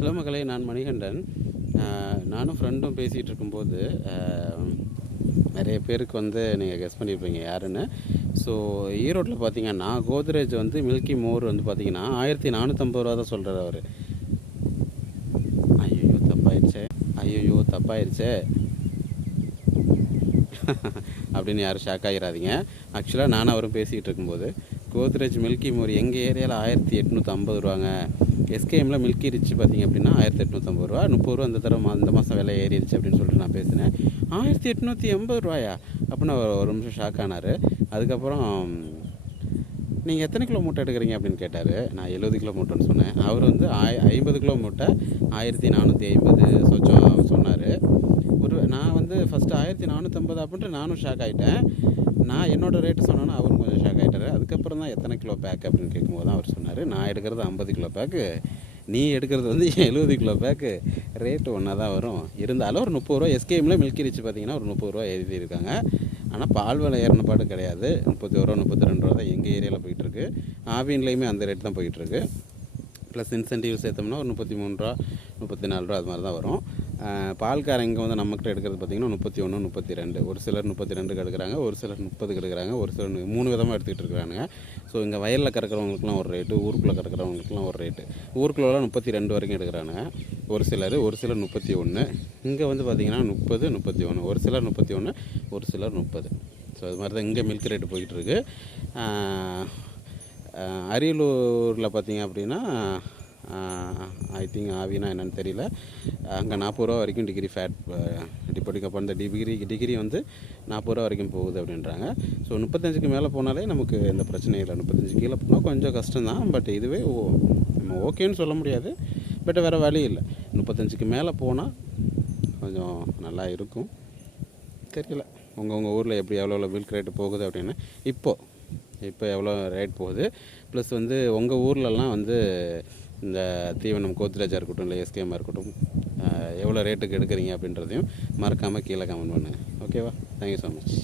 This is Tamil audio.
ஹலோ மகளே, நான் மணிகண்டன். நானும் ஃப்ரெண்டும் பேசிகிட்டு இருக்கும்போது நிறைய பேருக்கு வந்து நீங்கள் கெஸ் பண்ணியிருப்பீங்க யாருன்னு. ஸோ ஈரோட்டில் பார்த்தீங்கன்னா கோத்ரேஜ் வந்து மில்கி மோர் வந்து பார்த்தீங்கன்னா 1450 ரூபா தான் சொல்கிறார் அவர். ஐயோ தப்பாயிருச்சே அப்படின்னு யாரும் ஷாக் ஆகிடாதீங்க. ஆக்சுவலாக நானும் அவரும் பேசிக்கிட்டு இருக்கும்போது கோத்ரேஜ் மில்கி மோர் எங்கள் ஏரியாவில் 1850 ரூபாங்க. எஸ்கேஎம்மில் மில்கி ரிச் பார்த்திங்க அப்படின்னா 1850 ரூபா, 30 ரூபா அந்த தடவை அந்த மாதம் விலை ஏறிடுச்சு அப்படின்னு சொல்லிட்டு நான் பேசினேன். 1880 ரூபாயா அப்படின்னு ஒரு நிமிஷம் ஷாக் ஆனார். அதுக்கப்புறம் நீங்கள் எத்தனை கிலோ மூட்டை எடுக்கிறீங்க அப்படின்னு கேட்டார். நான் 70 கிலோ மூட்டைன்னு சொன்னேன். அவர் வந்து 50 கிலோ மூட்டை 1450 சொச்சம் சொன்னார். நான் வந்து ஃபஸ்ட்டு 1450 அப்படின்ட்டு நானும் ஷாக் ஆகிட்டேன். நான் என்னோடய ரேட்டு சொன்னோன்னா அவரும் கொஞ்சம் ஷாக் ஆகிட்டார். அதுக்கப்புறம் தான் எத்தனை கிலோ பேக் அப்படின்னு கேட்கும்போது தான் அவர் சொன்னார், நான் எடுக்கிறது 50 கிலோ பேக்கு, நீ எடுக்கிறது வந்து 70 கிலோ பேக்கு, ரேட்டு ஒன்றா தான் வரும். இருந்தாலும் ஒரு 30 ரூபா எஸ்கேஎம்மில் மில்கி ரிச் பார்த்திங்கன்னா ஒரு 30 ரூபா எழுதியிருக்காங்க. ஆனால் பால் விலை ஏறின பாடு கிடையாது. 31 ரூபா 32 ரூபா தான் எங்கள் ஏரியாவில் போயிட்டுருக்கு. ஆவின்லேயுமே அந்த ரேட் தான் போயிட்டுருக்கு. ப்ளஸ் இன்சென்டிவ் சேர்த்தோம்னா ஒரு 33 ரூபா 34 ரூபா அது மாதிரி தான் வரும். பால்காரன் இங்கே வந்து நம்மக்கிட்ட எடுக்கிறது பார்த்திங்கன்னா 31 32, ஒரு சிலர் 32 எடுக்கிறாங்க, ஒரு சிலர் 30 எடுக்கிறாங்க, ஒரு சிலர் 3 விதமாக எடுத்துகிட்டு இருக்கிறாங்க. ஸோ இங்கே வயலில் கறக்கிறவங்களுக்குலாம் ஒரு ரேட்டு, ஊருக்குள்ளே கறக்கிறவங்களுக்குலாம் ஒரு ரேட்டு. ஊருக்குள்ளலாம் 32 வரைக்கும் எடுக்கிறாங்க ஒரு சிலர் 31. இங்கே வந்து பார்த்திங்கன்னா 30 31, ஒரு சிலர் 31, ஒரு சிலர் 30. ஸோ அது மாதிரி தான் இங்கே மில்க் ரேட்டு போய்கிட்டுருக்கு. அரியலூரில் பார்த்திங்க அப்படின்னா ஐ திங்க் ஆவினா என்னென்னு தெரியல, அங்கே 40 ரூபா வரைக்கும் டிகிரி ஃபேட் டிபெண்டிங் அப்போ அந்த டிகிரி வந்து 40 ரூபா வரைக்கும் போகுது அப்படின்றாங்க. ஸோ 35க்கு மேலே போனாலே நமக்கு எந்த பிரச்சனையும் இல்லை. 35 கீழே போனால் கொஞ்சம் கஷ்டம்தான். பட் இதுவே நம்ம ஓகேன்னு சொல்ல முடியாது. பட் வேறு வழி இல்லை. 35க்கு மேலே போனால் கொஞ்சம் நல்லா இருக்கும். தெரியல உங்கள் ஊரில் எப்படி எவ்வளோ மில்க் ரேட்டு போகுது அப்படின்னு. இப்போ எவ்வளோ ரேட் போகுது, ப்ளஸ் வந்து உங்கள் ஊர்லலாம் வந்து இந்த தீவனம் கோத்ரேஜாக இருக்கட்டும் இல்லை எஸ்கேஎம்மாக இருக்கட்டும் எவ்வளோ ரேட்டுக்கு எடுக்கிறீங்க அப்படின்றதையும் மறக்காமல் கீழே கமெண்ட் பண்ணுங்கள். ஓகேவா? Thank you so much.